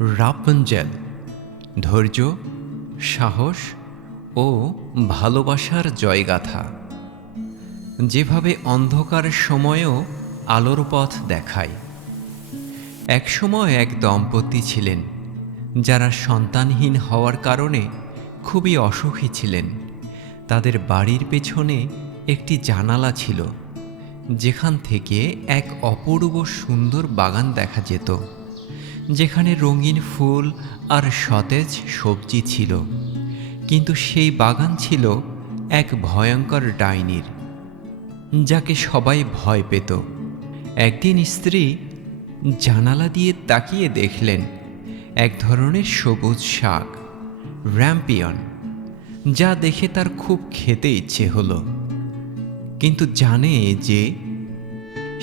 Rapunzel ধৈর্য, সাহস ও ভালোবাসার জয়গাথা। যেভাবে অন্ধকার সময়েও আলোর পথ দেখায়। একসময় এক দম্পতি ছিলেন যারা সন্তানহীন হওয়ার কারণে খুবই অসুখী ছিলেন। তাদের বাড়ির পেছনে একটি জানালা ছিল, যেখান থেকে এক অপূর্ব সুন্দর বাগান দেখা যেত, যেখানে রঙিন ফুল আর সতেজ সবজি ছিল। কিন্তু সেই বাগান ছিল এক ভয়ঙ্কর ডাইনির, যাকে সবাই ভয় পেত। একদিন স্ত্রী জানালা দিয়ে তাকিয়ে দেখলেন এক ধরনের সবুজ শাক, র্যাম্পিয়ন, যা দেখে তার খুব খেতে ইচ্ছে হলো, কিন্তু জানে যে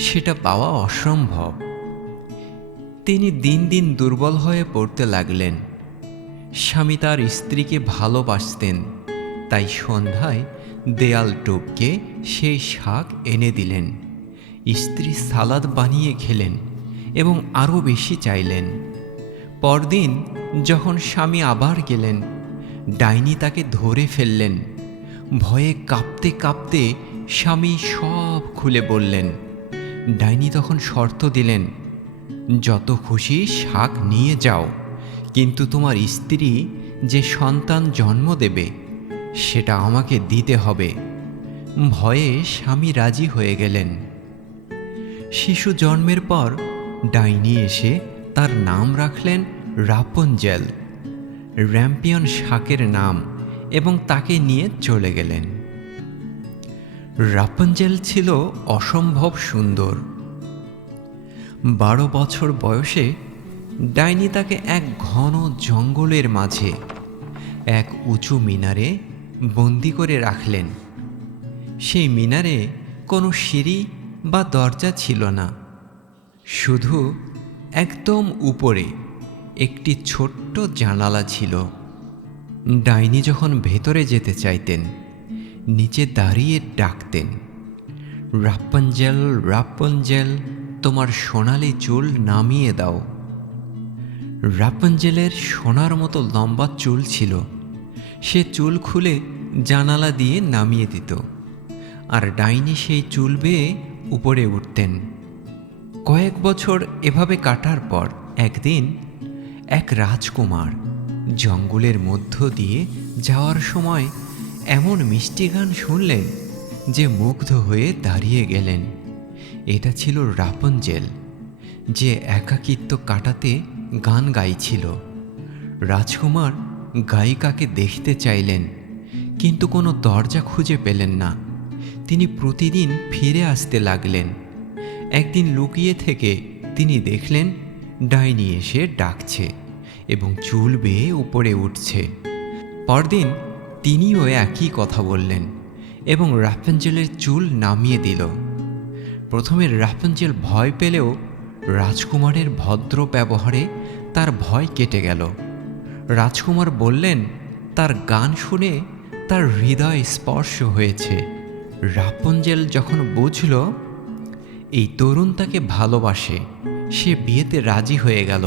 সেটা পাওয়া অসম্ভব। তিনি দিন দিন দুর্বল হয়ে পড়তে লাগলেন। স্বামী তার স্ত্রীকে ভালোবাসতেন, তাই সন্ধ্যায় দেয়াল টপকে সেই শাক এনে দিলেন। স্ত্রী সালাদ বানিয়ে খেলেন এবং আরও বেশি চাইলেন। পরদিন যখন স্বামী আবার গেলেন, ডাইনি তাকে ধরে ফেললেন। ভয়ে কাঁপতে কাঁপতে স্বামী সব খুলে বললেন। ডাইনি তখন শর্ত দিলেন, যত খুশি শাক নিয়ে যাও, কিন্তু তোমার স্ত্রী যে সন্তান জন্ম দেবে সেটা আমাকে দিতে হবে। ভয়ে স্বামী রাজি হয়ে গেলেন। শিশু জন্মের পর ডাইনি এসে তার নাম রাখলেন রাপুনজেল, র্যাম্পিয়ন শাকের নাম, এবং তাকে নিয়ে চলে গেলেন। রাপুনজেল ছিল অসম্ভব সুন্দর। 12 বছর বয়সে ডাইনি তাকে এক ঘন জঙ্গলের মাঝে এক উঁচু মিনারে বন্দি করে রাখলেন। সেই মিনারে কোনো সিঁড়ি বা দরজা ছিল না, শুধু একদম উপরে একটি ছোট্ট জানালা ছিল। ডাইনি যখন ভেতরে যেতে চাইতেন, নিচে দাঁড়িয়ে ডাকতেন, রাপুনজেল, রাপুনজেল, তোমার সোনালি চুল নামিয়ে দাও। রাপুনজেলের সোনার মতো লম্বা চুল ছিল। সে চুল খুলে জানালা দিয়ে নামিয়ে দিত, আর ডাইনি সেই চুল বেয়ে উপরে উঠতেন। কয়েক বছর এভাবে কাটার পর একদিন এক রাজকুমার জঙ্গলের মধ্য দিয়ে যাওয়ার সময় এমন মিষ্টি গান শুনলেন যে মুগ্ধ হয়ে দাঁড়িয়ে গেলেন। এটা ছিল রাপুনজেল, যে একাকিত্ব কাটাতে গান গাইছিল। রাজকুমার গায়িকাকে দেখতে চাইলেন, কিন্তু কোনো দরজা খুঁজে পেলেন না। তিনি প্রতিদিন ফিরে আসতে লাগলেন। একদিন লুকিয়ে থেকে তিনি দেখলেন ডাইনি এসে ডাকছে এবং চুল বেয়ে উপরে উঠছে। পরদিন তিনিও একই কথা বললেন এবং রাপুনজেলের চুল নামিয়ে দিল। প্রথমে রাপুনজেল ভয় পেলেও রাজকুমারের ভদ্র ব্যবহারে তার ভয় কেটে গেল। রাজকুমার বললেন, তার গান শুনে তার হৃদয় স্পর্শ হয়েছে। রাপুনজেল যখন বুঝল এই তরুণ তাকে ভালোবাসে, সে বিয়েতে রাজি হয়ে গেল।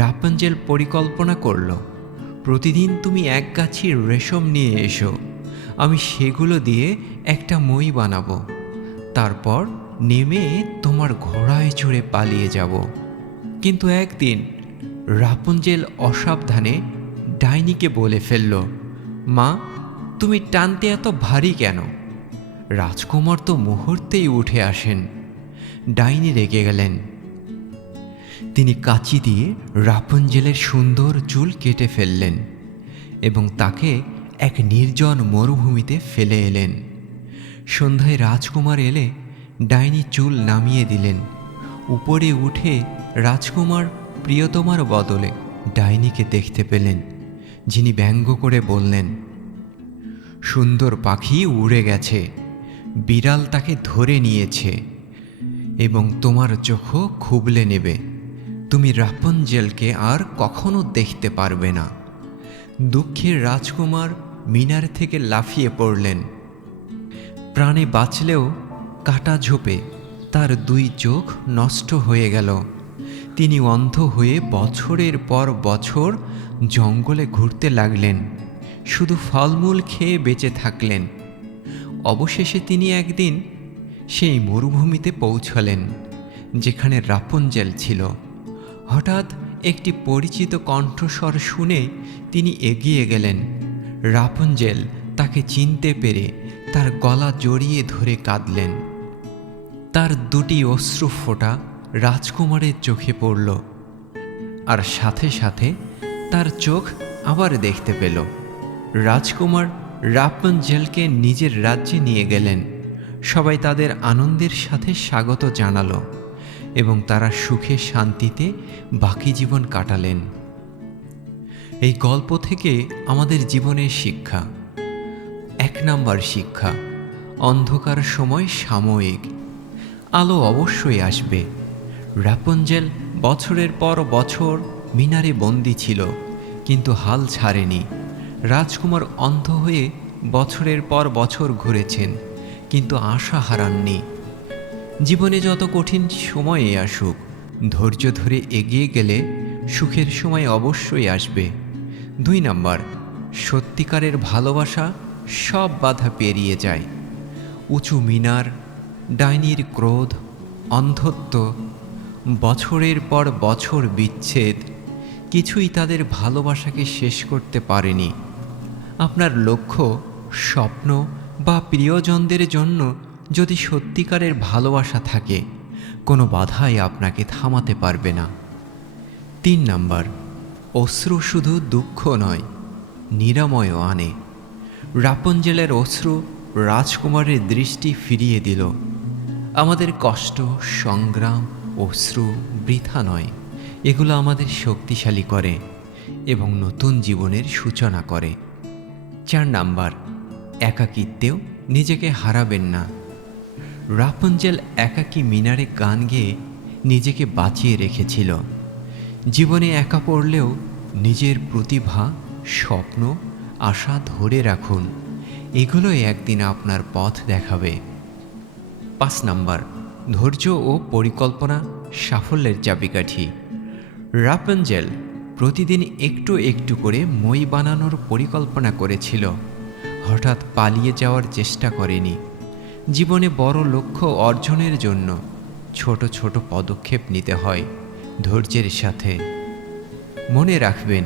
রাপুনজেল পরিকল্পনা করল, প্রতিদিন তুমি এক গাছি রেশম নিয়ে এসো, আমি সেগুলো দিয়ে একটা মই বানাবো। তারপর নেমে তোমার ঘোড়ায় চড়ে পালিয়ে যাব। কিন্তু একদিন রাপুনজেল অসাবধানে ডাইনিকে বলে ফেলল, মা, তুমি টানতে এত ভারী কেন? রাজকুমার তো মুহূর্তেই উঠে আসেন। ডাইনি রেগে গেলেন। তিনি কাঁচি দিয়ে রাপুনজেলের সুন্দর চুল কেটে ফেললেন এবং তাকে এক নির্জন মরুভূমিতে ফেলে এলেন। সন্ধ্যায় রাজকুমার এলে ডাইনি চুল নামিয়ে দিলেন। উপরে উঠে রাজকুমার প্রিয়তমার বদলে ডাইনিকে দেখতে পেলেন, যিনি ব্যঙ্গ করে বললেন, সুন্দর পাখি উড়ে গেছে, বিড়াল তাকে ধরে নিয়েছে এবং তোমার চোখও খুবলে নেবে। তুমি রাপুনজেলকে আর কখনো দেখতে পারবে না। দুঃখের রাজকুমার মিনার থেকে লাফিয়ে পড়লেন। প্রাণে বাঁচলেও কাটা ঝোপে তার 2 চোখ নষ্ট হয়ে গেল। তিনি অন্ধ হয়ে বছরের পর বছর জঙ্গলে ঘুরতে লাগলেন, শুধু ফলমূল খেয়ে বেঁচে থাকলেন। অবশেষে তিনি একদিন সেই মরুভূমিতে পৌঁছলেন যেখানে রাপুনজেল ছিল। হঠাৎ একটি পরিচিত কণ্ঠস্বর শুনে তিনি এগিয়ে গেলেন। রাপুনজেল তাকে চিনতে পেরে তার গলা জড়িয়ে ধরে কাঁদলেন। তার দুটি অশ্রু ফোঁটা রাজকুমারের চোখে পড়ল, আর সাথে সাথে তার চোখ আবার দেখতে পেল। রাজকুমার রাপুনজেলকে নিজের রাজ্যে নিয়ে গেলেন। সবাই তাদের আনন্দের সাথে স্বাগত জানালো এবং তারা সুখে শান্তিতে বাকি জীবন কাটালেন। এই গল্প থেকে আমাদের জীবনের শিক্ষা: 1 নাম্বার শিক্ষা, অন্ধকার সময় সাময়িক, আলো অবশ্যই আসবে। রাপুনজেল বছরের পর বছর মিনারে বন্দী ছিল, কিন্তু হাল ছাড়েনি। রাজকুমার অন্ধ হয়ে বছরের পর বছর ঘুরেছেন, কিন্তু আশা হারাননি। জীবনে যত কঠিন সময়ে আসুক, ধৈর্য ধরে এগিয়ে গেলে সুখের সময় অবশ্যই আসবে। 2 নাম্বার, সত্যিকারের ভালোবাসা সব বাধা পেরিয়ে যায়। উঁচু মিনার, ডাইনির ক্রোধ, অন্ধত্ব, বছরের পর বছর বিচ্ছেদ, কিছুই তাদের ভালোবাসাকে শেষ করতে পারেনি। আপনার লক্ষ্য, স্বপ্ন বা প্রিয়জনদের জন্য যদি সত্যিকারের ভালোবাসা থাকে, কোনো বাধাই আপনাকে থামাতে পারবে না। 3 নাম্বার, অশ্রু শুধু দুঃখ নয়, নিরাময়ও আনে। রাপুনজেলের অশ্রু রাজকুমারের দৃষ্টি ফিরিয়ে দিল। আমাদের কষ্ট, সংগ্রাম, অশ্রু বৃথা নয়। এগুলো আমাদের শক্তিশালী করে এবং নতুন জীবনের সূচনা করে। 4 নাম্বার, একাকিত্বেও নিজেকে হারাবেন না। রাপুনজেল একাকী মিনারে গান গেয়ে নিজেকে বাঁচিয়ে রেখেছিল। জীবনে একা পড়লেও নিজের প্রতিভা, স্বপ্ন, আশা ধরে রাখুন। এগুলোই একদিন আপনার পথ দেখাবে। 5 নাম্বার, ধৈর্য ও পরিকল্পনা সাফল্যের চাবিকাঠি। রাপুনজেল প্রতিদিন একটু একটু করে মই বানানোর পরিকল্পনা করেছিল। হঠাৎ পালিয়ে যাওয়ার চেষ্টা করেনি। জীবনে বড় লক্ষ্য অর্জনের জন্য ছোট ছোট পদক্ষেপ নিতে হয় ধৈর্যের সাথে। মনে রাখবেন,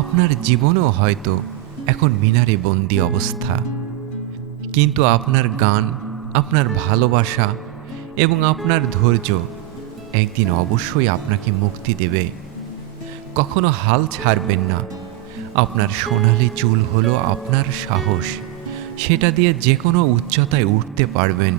আপনার জীবনও হয়তো এখন মিনারে বন্দি অবস্থা, কিন্তু আপনার গান, আপনার ভালোবাসা এবং আপনার ধৈর্য একদিন অবশ্যই আপনাকে মুক্তি দেবে। কখনো হাল ছাড়বেন না। আপনার সোনালি চুল হলো আপনার সাহস, সেটা দিয়ে যে কোনো উচ্চতায় উঠতে পারবেন।